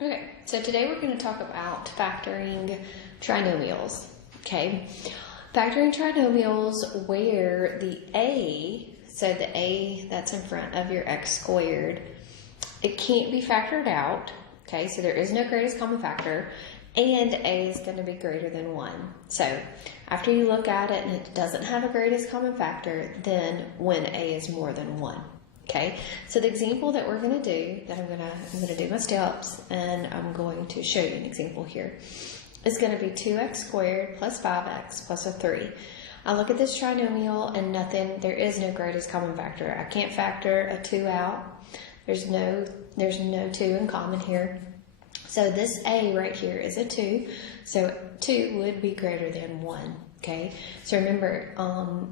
Okay, so today we're going to talk about factoring trinomials, okay? Factoring trinomials where the a, so the a that's in front of your x squared, it can't be factored out, okay? So there is no greatest common factor, and a is going to be greater than 1. So after you look at it and it doesn't have a greatest common factor, then when a is more than 1. Okay, so the example that we're going to do, that I'm going to do my steps, and I'm going to show you an example here, is going to be 2x squared plus 5x plus a 3. I look at this trinomial and there is no greatest common factor. I can't factor a 2 out. There's no 2 in common here. So this a right here is a 2, so 2 would be greater than 1. Okay, so remember,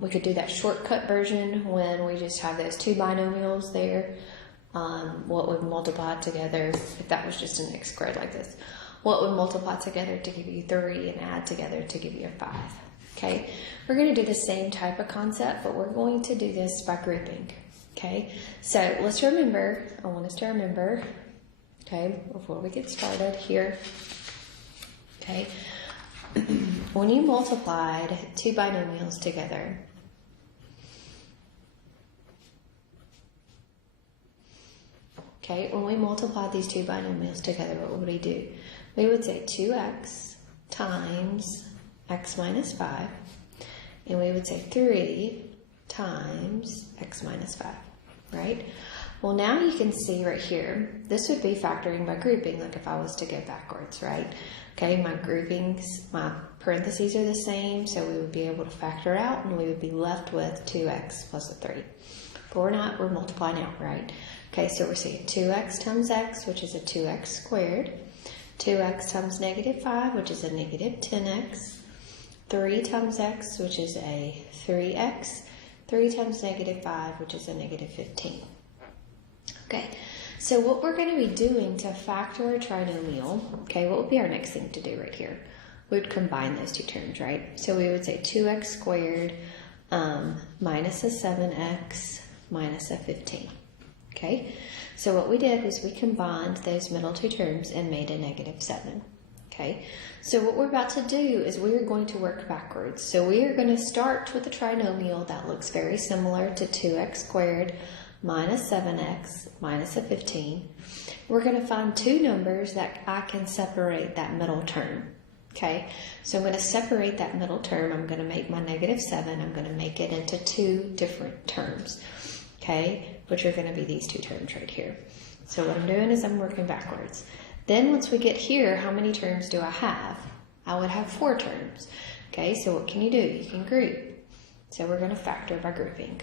we could do that shortcut version when we just have those two binomials there. What would multiply together, if that was just an x squared like this, what would multiply together to give you 3 and add together to give you a 5? Okay, we're going to do the same type of concept, but we're going to do this by grouping. Okay, so let's remember, I want us to remember, okay, before we get started here, okay, when you multiplied two binomials together, okay, when we multiplied these two binomials together, what would we do? We would say 2x times x minus 5, and we would say 3 times x minus 5, right? Well, now you can see right here, this would be factoring by grouping, like if I was to go backwards, right? Okay, my groupings, my parentheses are the same, so we would be able to factor out, and we would be left with 2x plus a 3. But we're not, we're multiplying out, right? Okay, so we're saying 2x times x, which is a 2x squared, 2x times negative 5, which is a negative 10x, 3 times x, which is a 3x, 3 times negative 5, which is a negative 15. Okay, so what we're going to be doing to factor a trinomial, okay, what would be our next thing to do right here? We would combine those two terms, right? So we would say 2x squared minus a 7x minus a 15. Okay, so what we did was we combined those middle two terms and made a negative 7. Okay, so what we're about to do is we are going to work backwards. So we are going to start with a trinomial that looks very similar to 2x squared minus 7x minus a 15. We're going to find two numbers that I can separate that middle term. Okay, so I'm going to separate that middle term. I'm going to make my negative 7. I'm going to make it into two different terms, okay, which are going to be these two terms right here. So what I'm doing is I'm working backwards. Then once we get here, how many terms do I have? I would have 4 terms. Okay, so what can you do? You can group. So we're going to factor by grouping.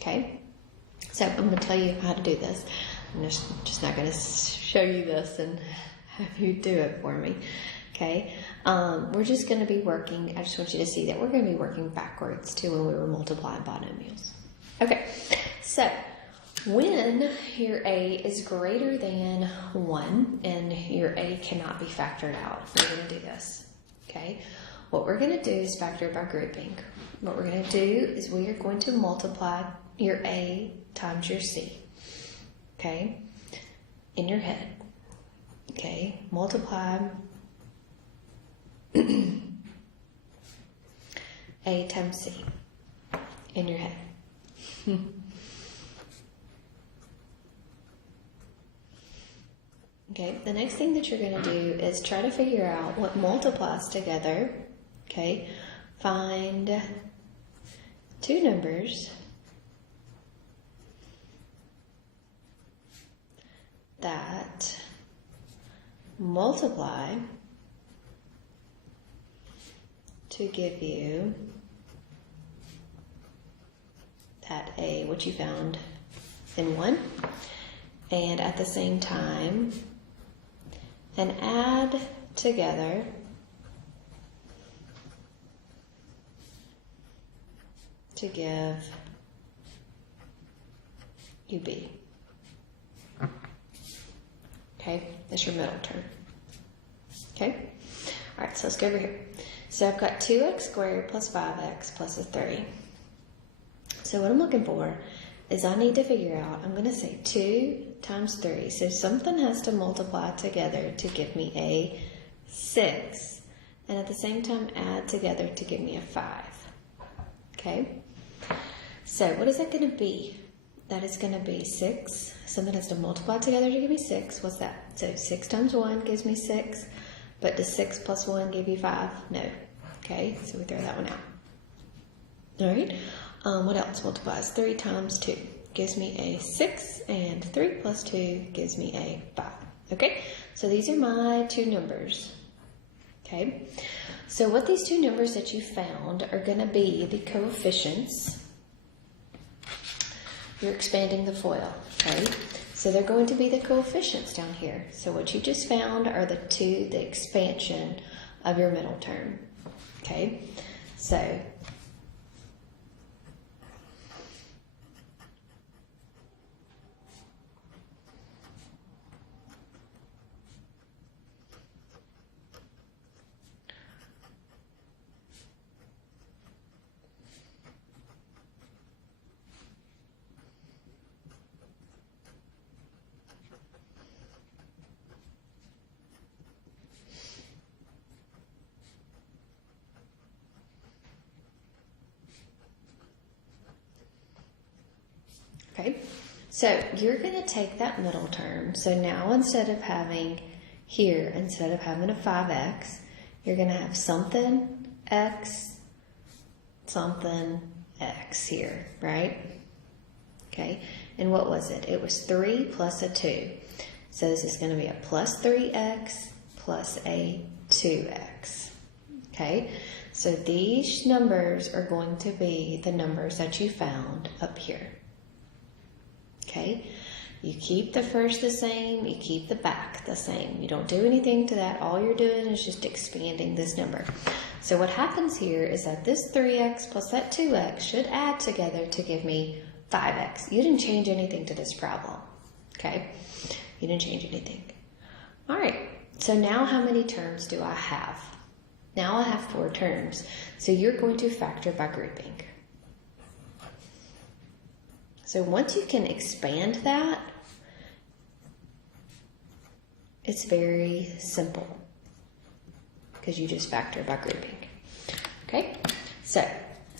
Okay, so I'm going to tell you how to do this. I'm just not going to show you this and have you do it for me. Okay, we're just going to be working, I just want you to see that we're going to be working backwards to when we were multiplying binomials. Okay, so when your a is greater than 1 and your a cannot be factored out, we're going to do this. Okay, what we're going to do is factor by grouping. What we're going to do is we are going to multiply your a times your c, okay, in your head. Okay, multiply a times c in your head. Okay, the next thing that you're going to do is try to figure out what multiplies together. Okay, find two numbers that multiply to give you that a, what you found in 1, and at the same time, and add together to give you b. Okay, that's your middle term. Okay, all right, so let's go over here. So I've got 2x squared plus 5x plus a 3. So what I'm looking for is I need to figure out, I'm going to say 2 times 3. So something has to multiply together to give me a 6. And at the same time add together to give me a 5. Okay? So what is that going to be? That is going to be 6. Something has to multiply together to give me 6. What's that? So 6 times 1 gives me 6. But does 6 plus 1 give you 5? No. Okay, so we throw that one out. All right. What else multiplies? 3 times 2 gives me a 6. And 3 plus 2 gives me a 5. Okay, so these are my two numbers. Okay, so what these two numbers that you found are going to be the coefficients. You're expanding the FOIL, okay? So they're going to be the coefficients down here. So what you just found are the expansion of your middle term, okay? So okay, so you're going to take that middle term. So now instead of having here, instead of having a 5x, you're going to have something x, something x here, right? Okay, and what was it? It was 3 plus a 2. So this is going to be a plus 3x plus a 2x. Okay, so these numbers are going to be the numbers that you found up here. Okay, you keep the first the same, you keep the back the same. You don't do anything to that. All you're doing is just expanding this number. So what happens here is that this 3x plus that 2x should add together to give me 5x. You didn't change anything to this problem. Okay, you didn't change anything. All right, so now how many terms do I have? Now I have 4 terms. So you're going to factor by grouping. So once you can expand that, it's very simple because you just factor by grouping. Okay, so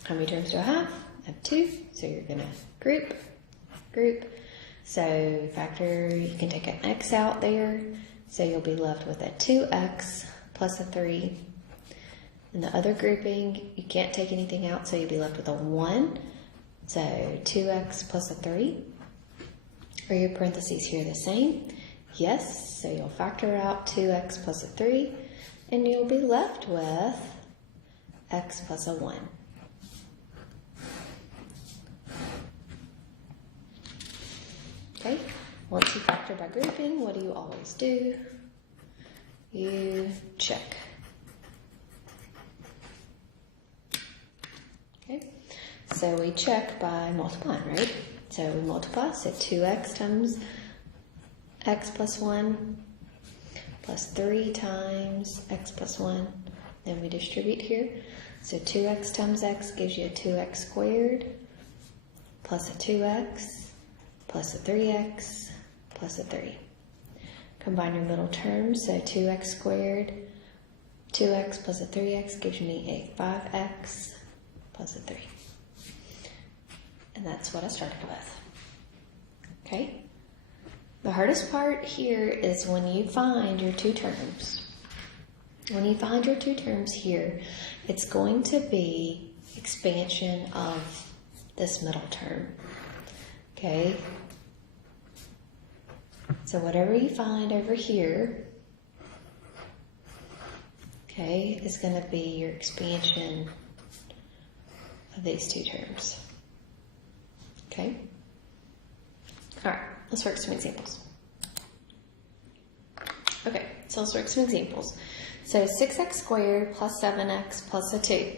how many terms do I have? I have 2, so you're going to group. So factor, you can take an x out there, so you'll be left with a 2x plus a 3. In the other grouping, you can't take anything out, so you'll be left with a 1. So 2x plus a 3. Are your parentheses here the same? Yes, so you'll factor out 2x plus a 3, and you'll be left with x plus a 1. Okay, once you factor by grouping, what do you always do? You check. Okay, so we check by multiplying, right? So we multiply, so 2x times x plus 1 plus 3 times x plus 1. Then we distribute here. So 2x times x gives you a 2x squared plus a 2x plus a 3x plus a 3. Combine your middle terms, so 2x squared, 2x plus a 3x gives me a 5x plus a 3. And that's what I started with. Okay? The hardest part here is when you find your 2 terms. When you find your 2 terms here, it's going to be expansion of this middle term. Okay? So whatever you find over here, okay, is going to be your expansion of these 2 terms. Okay? All right, let's work some examples. Okay, so let's work some examples. So 6x squared plus 7x plus a 2.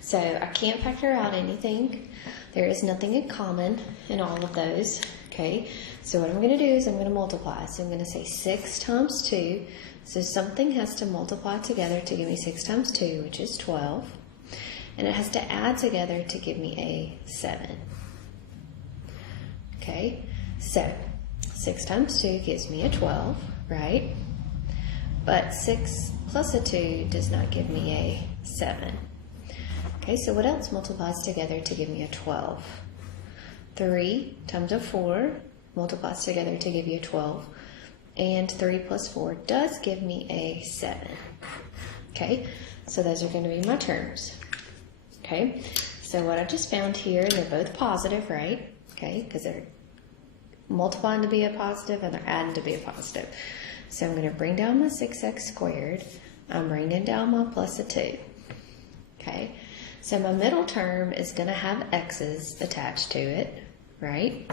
So I can't factor out anything. There is nothing in common in all of those. Okay, so what I'm going to do is I'm going to multiply. So I'm going to say 6 times 2. So something has to multiply together to give me 6 times 2, which is 12. And it has to add together to give me a 7. Okay, so 6 times 2 gives me a 12, right? But 6 plus a 2 does not give me a 7. Okay, so what else multiplies together to give me a 12? 3 times a 4 multiplies together to give you a 12. And 3 plus 4 does give me a 7. Okay, so those are going to be my terms. Okay, so what I just found here, they're both positive, right? Okay, because they're multiplying to be a positive and they're adding to be a positive. So I'm going to bring down my 6x squared. I'm bringing down my plus a 2. Okay, so my middle term is going to have x's attached to it, right?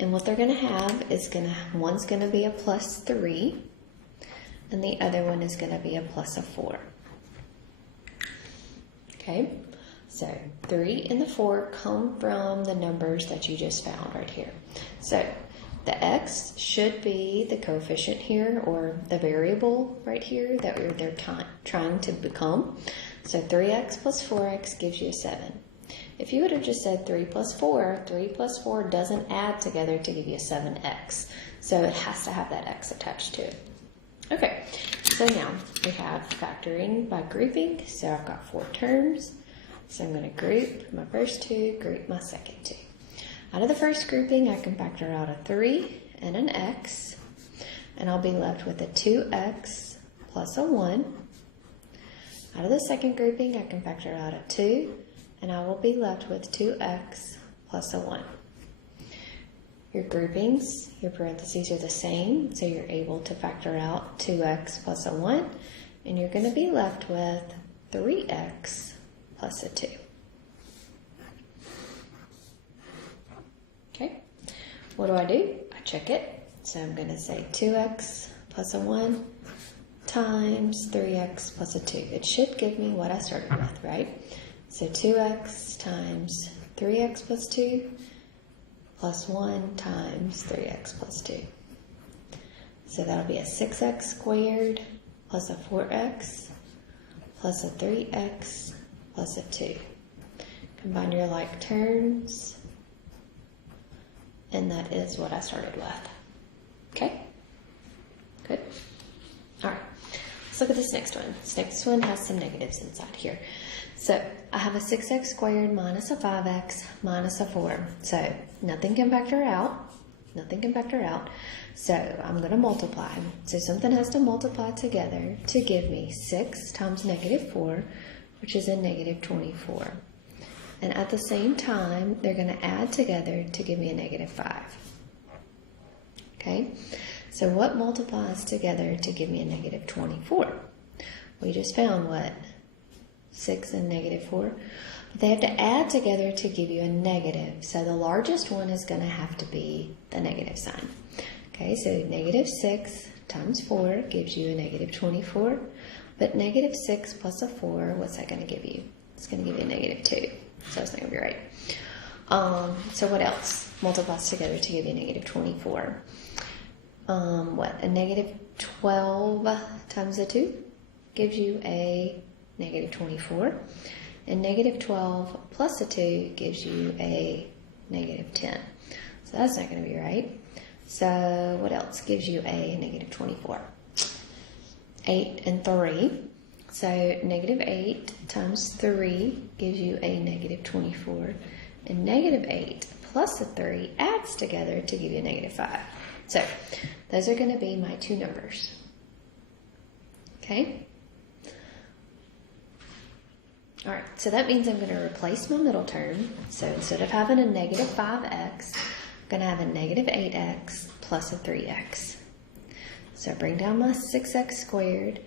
And what they're going to have is one's going to be a plus 3, and the other one is going to be a plus a 4. Okay, so 3 and the 4 come from the numbers that you just found right here. So the x should be the coefficient here, or the variable right here that they're trying to become. So 3x plus 4x gives you a 7. If you would have just said 3 plus 4 doesn't add together to give you a 7x. So it has to have that x attached to it. Okay, so now we have factoring by grouping. So I've got 4 terms. So I'm going to group my first 2, group my second 2. Out of the first grouping, I can factor out a 3 and an x. And I'll be left with a 2x plus a 1. Out of the second grouping, I can factor out a 2. And I will be left with 2x plus a 1. Your groupings, your parentheses are the same, so you're able to factor out 2x plus a 1, and you're going to be left with 3x plus a 2. Okay, what do? I check it. So I'm going to say 2x plus a 1 times 3x plus a 2. It should give me what I started with, right? So 2x times 3x plus 2 plus 1 times 3x plus 2. So that'll be a 6x squared plus a 4x plus a 3x plus a 2. Combine your like terms, and that is what I started with. Okay? Good? All right. Let's look at this next one. This next one has some negatives inside here. So I have a 6x squared minus a 5x minus a 4. So nothing can factor out. Nothing can factor out. So I'm going to multiply. So something has to multiply together to give me 6 times negative 4, which is a negative 24. And at the same time, they're going to add together to give me a negative 5. Okay? So what multiplies together to give me a negative 24? We just found what? 6 and negative 4. But they have to add together to give you a negative. So the largest one is going to have to be the negative sign. Okay, so negative 6 times 4 gives you a negative 24. But negative 6 plus a 4, what's that going to give you? It's going to give you a negative 2. So it's not going to be right. So what else multiplies together to give you a negative 24? A negative 12 times a 2 gives you a negative 24, and negative 12 plus a 2 gives you a negative 10. So that's not going to be right. So what else gives you a negative 24? 8 and 3. So negative 8 times 3 gives you a negative 24, and negative 8 plus a 3 adds together to give you a negative 5. So those are going to be my two numbers. Okay? All right, so that means I'm going to replace my middle term. So instead of having a negative 5x, I'm going to have a negative 8x plus a 3x. So bring down my 6x squared.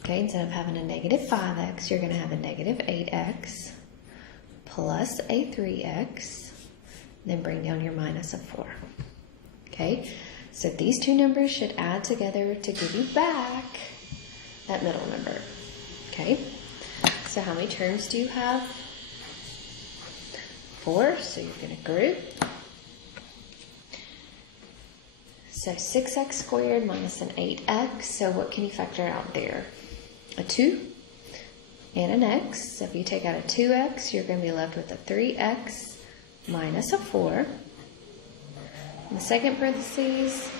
Okay, instead of having a negative 5x, you're going to have a negative 8x plus a 3x. Then bring down your minus a 4. Okay, so these two numbers should add together to give you back that middle number. Okay. So how many terms do you have? 4, so you're going to group. So 6x squared minus an 8x, so what can you factor out there? A 2 and an x. So if you take out a 2x, you're going to be left with a 3x minus a 4. In the second parentheses,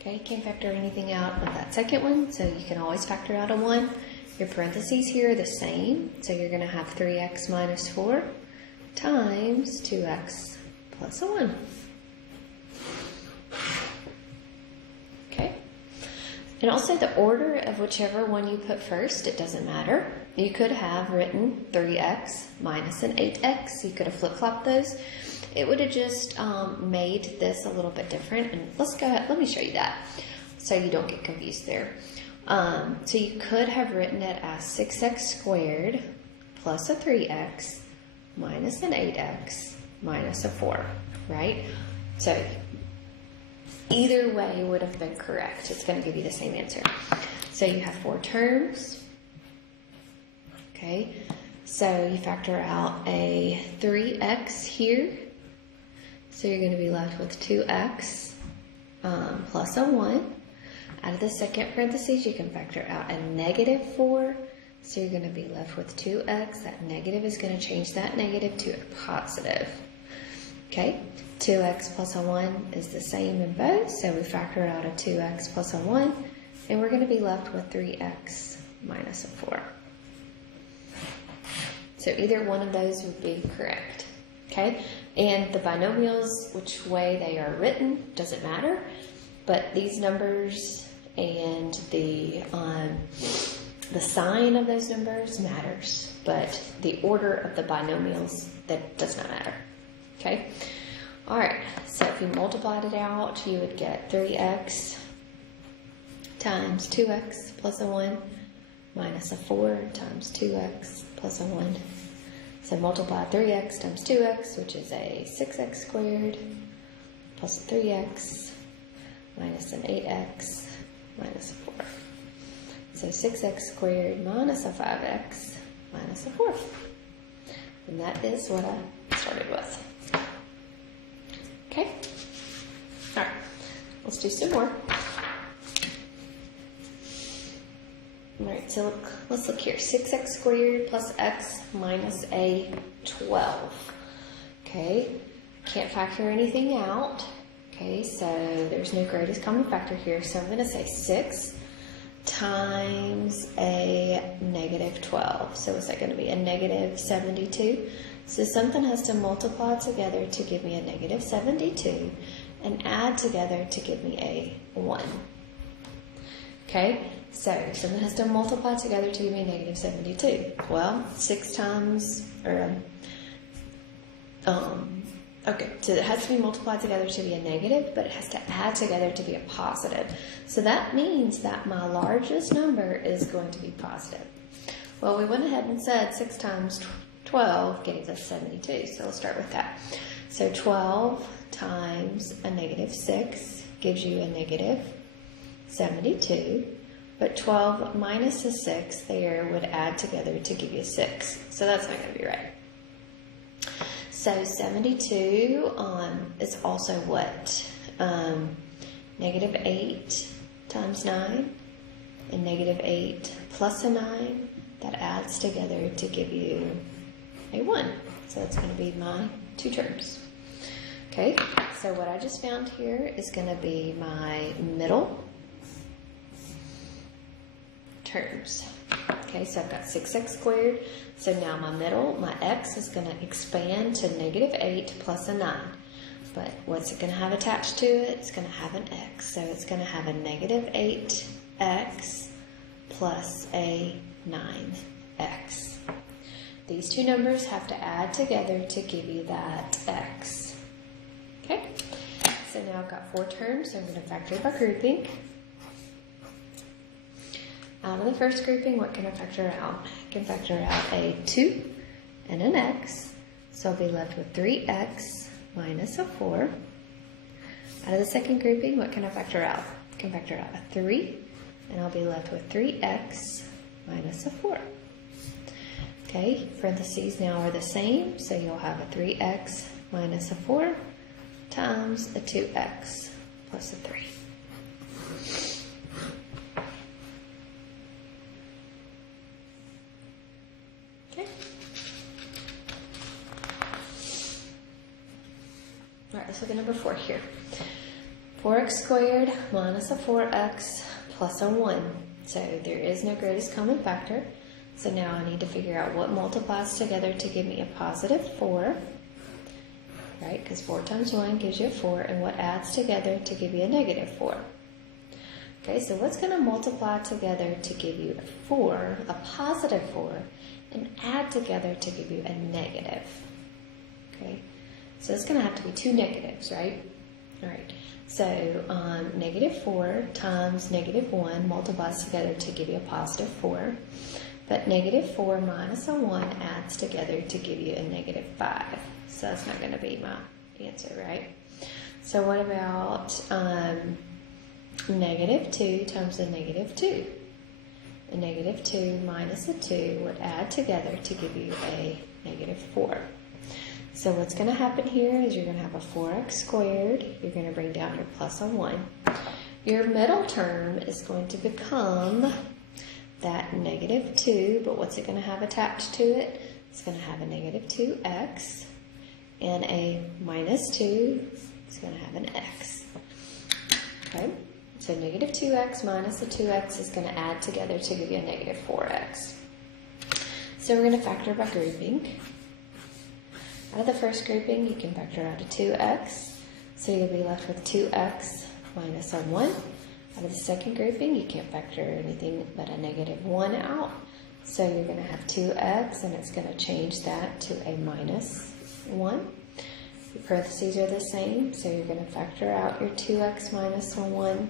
okay, can't factor anything out of that second one, so you can always factor out a 1. Your parentheses here are the same, so you're going to have 3x minus 4 times 2x plus a 1. Okay? And also the order of whichever one you put first, it doesn't matter. You could have written 3x minus an 8x. You could have flip-flopped those. It would have just made this a little bit different. And let's go ahead, let me show you that so you don't get confused there. So you could have written it as 6x squared plus a 3x minus an 8x minus a 4, right? So either way would have been correct. It's going to give you the same answer. So you have 4 terms. Okay, so you factor out a 3x here. So you're going to be left with 2x plus a 1. Out of the second parentheses, you can factor out a negative 4. So you're going to be left with 2x. That negative is going to change that negative to a positive. Okay, 2x plus a 1 is the same in both. So we factor out a 2x plus a 1. And we're going to be left with 3x minus a 4. So either one of those would be correct. Okay, and the binomials, which way they are written, doesn't matter. But these numbers and the sign of those numbers matters. But the order of the binomials, that does not matter. Okay? All right, so if you multiplied it out, you would get 3x times 2x plus a 1 minus a 4 times 2x plus a 1. So multiply 3x times 2x, which is a 6x squared, plus a 3x, minus an 8x, minus a 4. So 6x squared minus a 5x, minus a 4. And that is what I started with. Okay? All right, let's do some more. All right, so let's look here. 6x squared plus x minus a 12. Okay, can't factor anything out. Okay, so there's no greatest common factor here. So I'm going to say 6 times a negative 12. So is that going to be a negative 72? So something has to multiply together to give me a negative 72 and add together to give me a 1. Okay, so something has to multiply together to give me a negative 72. Well, 6 times, okay, so it has to be multiplied together to be a negative, but it has to add together to be a positive. So that means that my largest number is going to be positive. Well, we went ahead and said 6 times 12 gave us 72, so let's start with that. So 12 times a negative 6 gives you a negative 72, but 12 minus a 6 there would add together to give you 6. So that's not going to be right. So 72 is also what? Negative 8 times 9, and negative 8 plus a 9. That adds together to give you a 1. So that's going to be my 2 terms. Okay, so what I just found here is going to be my middle terms. Okay, so I've got 6x squared. So now my middle, my x, is going to expand to negative 8 plus a 9. But what's it going to have attached to it? It's going to have an x. So it's going to have a negative 8x plus a 9x. These two numbers have to add together to give you that x. Okay, so now I've got 4 terms, so I'm going to factor by grouping. Out of the first grouping, what can I factor out? I can factor out a 2 and an x, so I'll be left with 3x minus a 4. Out of the second grouping, what can I factor out? I can factor out a 3, and I'll be left with 3x minus a 4. Okay, parentheses now are the same, so you'll have a 3x minus a 4 times a 2x plus a 3. Okay. All right, let's look at number 4 here. 4x squared minus a 4x plus a 1. So there is no greatest common factor. So now I need to figure out what multiplies together to give me a positive 4. Right, because 4 times 1 gives you a 4, and what adds together to give you a negative 4. Okay, so what's going to multiply together to give you a 4, a positive 4, and add together to give you a negative? Okay, so it's going to have to be 2 negatives, right? All right, so negative 4 times negative 1 multiplies together to give you a positive 4, but negative 4 minus a 1 adds together to give you a negative 5. So that's not going to be my answer, right? So what about negative 2 times a negative 2? A negative 2 minus a 2 would add together to give you a negative 4. So what's going to happen here is you're going to have a 4x squared. You're going to bring down your plus a 1. Your middle term is going to become that negative 2, but what's it going to have attached to it? It's going to have a negative 2x. And a minus 2 is going to have an x. Okay? So negative 2x minus the 2x is going to add together to give you a negative 4x. So we're going to factor by grouping. Out of the first grouping, you can factor out a 2x. So you'll be left with 2x minus a 1. Out of the second grouping, you can't factor anything but a negative 1 out. So you're going to have 2x, and it's going to change that to a minus 1. The parentheses are the same, so you're going to factor out your 2x minus 1,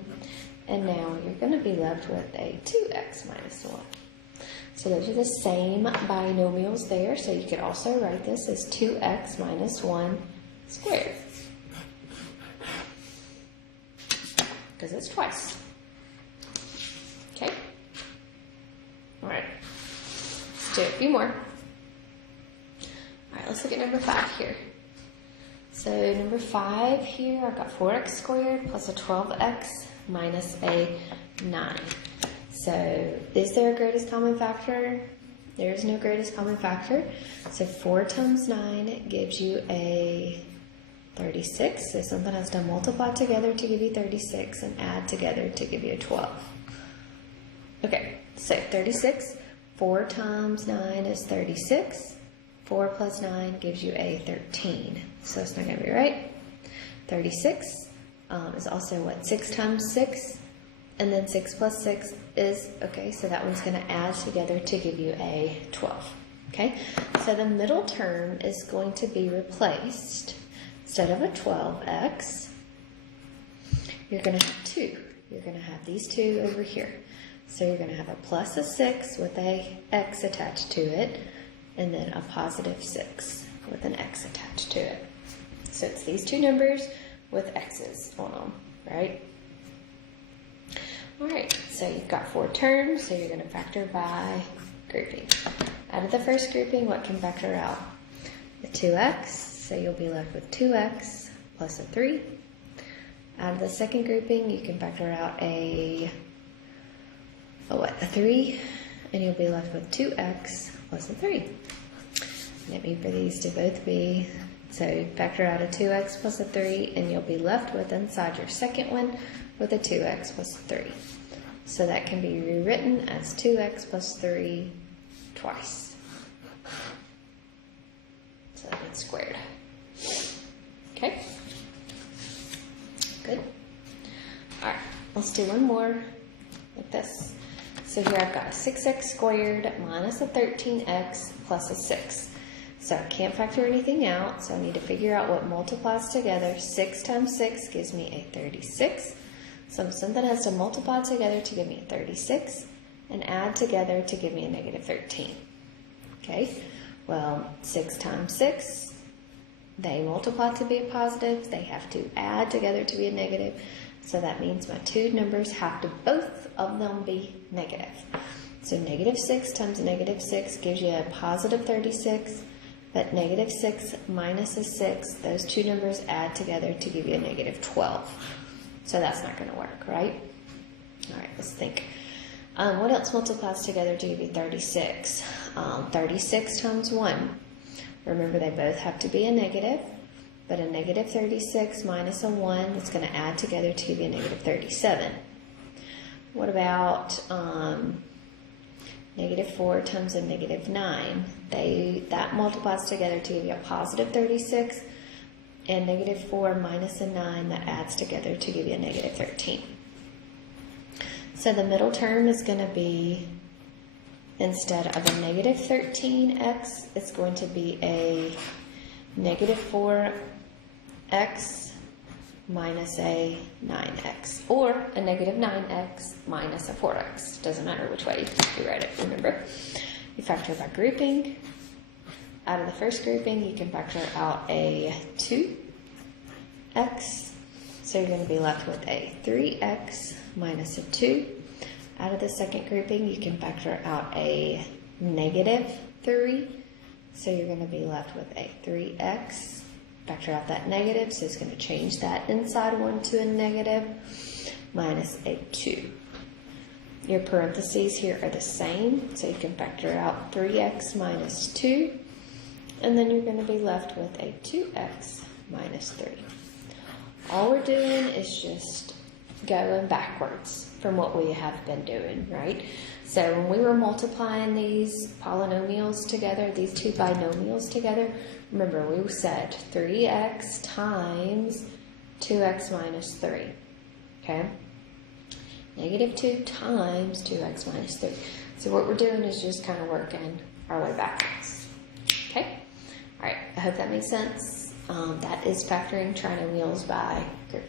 and now you're going to be left with a 2x minus 1. So those are the same binomials there, so you could also write this as 2x minus 1 squared, because it's twice. Okay? All right. Let's do a few more. All right, let's look at number 5 here. So number 5 here, I've got 4x squared plus a 12x minus a 9. So is there a greatest common factor? There is no greatest common factor. So 4 times 9 gives you a 36. So something has to multiply together to give you 36 and add together to give you a 12. Okay, so 36, 4 times 9 is 36. 4 plus 9 gives you a 13. So it's not going to be right. 36 is also what? 6 times 6. And then 6 plus 6 is, okay, so that one's going to add together to give you a 12. Okay, so the middle term is going to be replaced. Instead of a 12x, you're going to have 2. You're going to have these 2 over here. So you're going to have a plus a 6 with a x attached to it, and then a positive 6 with an x attached to it. So it's these 2 numbers with x's on them, right? All right, so you've got 4 terms, so you're going to factor by grouping. Out of the first grouping, what can factor out? The 2x, so you'll be left with 2x plus a 3. Out of the second grouping, you can factor out a 3, and you'll be left with 2x plus a 3. That means for these to both be, so factor out a 2x plus a 3, and you'll be left with inside your second one with a 2x plus a 3. So that can be rewritten as 2x plus 3 twice. So that gets squared. Okay? Good. All right, let's do one more like this. So here I've got a 6x squared minus a 13x plus a 6. So I can't factor anything out, so I need to figure out what multiplies together. 6 times 6 gives me a 36. So something has to multiply together to give me a 36 and add together to give me a negative 13. Okay, well, 6 times 6, they multiply to be a positive. They have to add together to be a negative. So that means my 2 numbers have to, both of them, be negative. So negative 6 times negative 6 gives you a positive 36. But negative 6 minus a 6, those 2 numbers add together to give you a negative 12. So that's not going to work, right? All right, let's think. What else multiplies together to give you 36? 36 times 1. Remember, they both have to be a negative, but a negative 36 minus a 1 is going to add together to give you a negative 37. What about negative 4 times a negative 9? That multiplies together to give you a positive 36, and negative 4 minus a 9, that adds together to give you a negative 13. So the middle term is going to be, instead of a negative 13x, it's going to be a negative 4x minus a 9x, or a negative 9x minus a 4x. Doesn't matter which way you write it, remember. You factor by grouping. Out of the first grouping, you can factor out a 2x. So you're going to be left with a 3x minus a 2. Out of the second grouping, you can factor out a negative 3. So you're going to be left with a 3x. Factor out that negative, so it's going to change that inside one to a negative, minus a 2. Your parentheses here are the same, so you can factor out 3x minus 2, and then you're going to be left with a 2x minus 3. All we're doing is just going backwards from what we have been doing, right? So when we were multiplying these polynomials together, these two binomials together, remember we said 3x times 2x minus 3, okay? Negative 2 times 2x minus 3. So what we're doing is just kind of working our way backwards, okay? All right, I hope that makes sense. That is factoring trinomials by group.